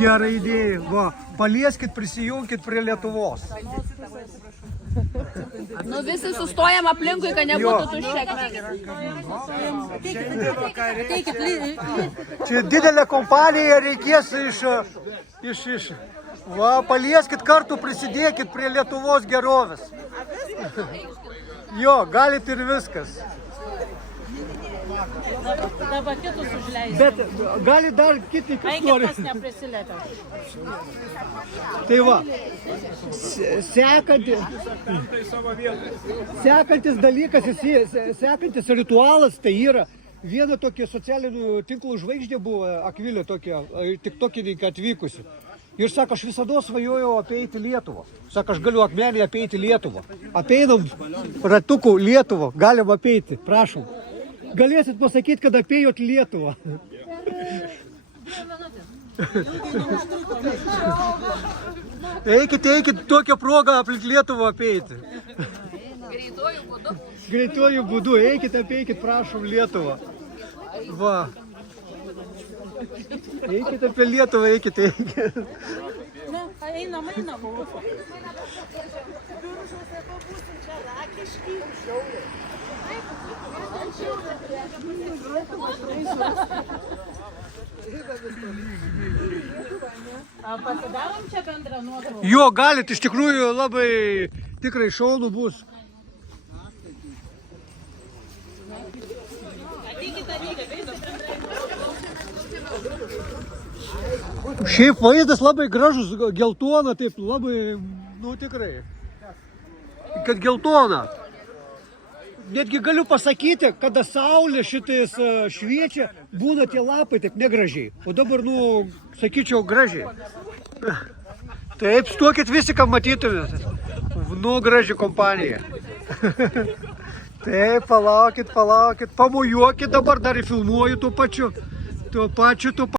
Gera idėja, va, palieskit, prisijungkit prie Lietuvos. Nu visi sustojam aplinkui, kad nebūtų tuščia. Čia didelė kompanija, reikės iš. Va, palieskit kartu, prisidėkit prie Lietuvos gerovės. Jo, galit ir viskas. Dabar kitus užleisi. Bet gali dar kiti, kas nori. Eikit, neprisilietė. Tai va, sekantis dalykas, sekantis ritualas, tai yra viena tokia socialinių tinklų žvaigždė buvo, Akvilė tokia, tik tokininkai atvykusi. Ir sako, aš visada svajojau apeiti Lietuvą. Sako, aš galiu akmenį apeiti Lietuvą. Apeinam ratukų Lietuvą, galim apeiti, prašom. Galėsit pasakyti, kad apėjot Lietuvą. Eikit, tokią progą aplink Lietuvą apeiti. Greituoju būdu. Greituoju būdu, apeikit, prašom Lietuvą. Va. Eikit apie Lietuvą, eikit. Nu, einam. Pasidarom čia bendrą nuotrauką? Jo, galit, iš tikrųjų labai tikrai šaunu bus. Šiaip vaizdas labai gražus, geltona, taip labai, nu tikrai, kad geltona. Netgi galiu pasakyti, kada saulė šitais šviečia, būna tie lapai taip negražiai. O dabar, nu, sakyčiau, gražiai. Taip, stuokit visi, ką matytumėt. Nu, graži kompanija. Taip, palaukit, pamojuokit dabar, dar filmuoju tuo pačiu.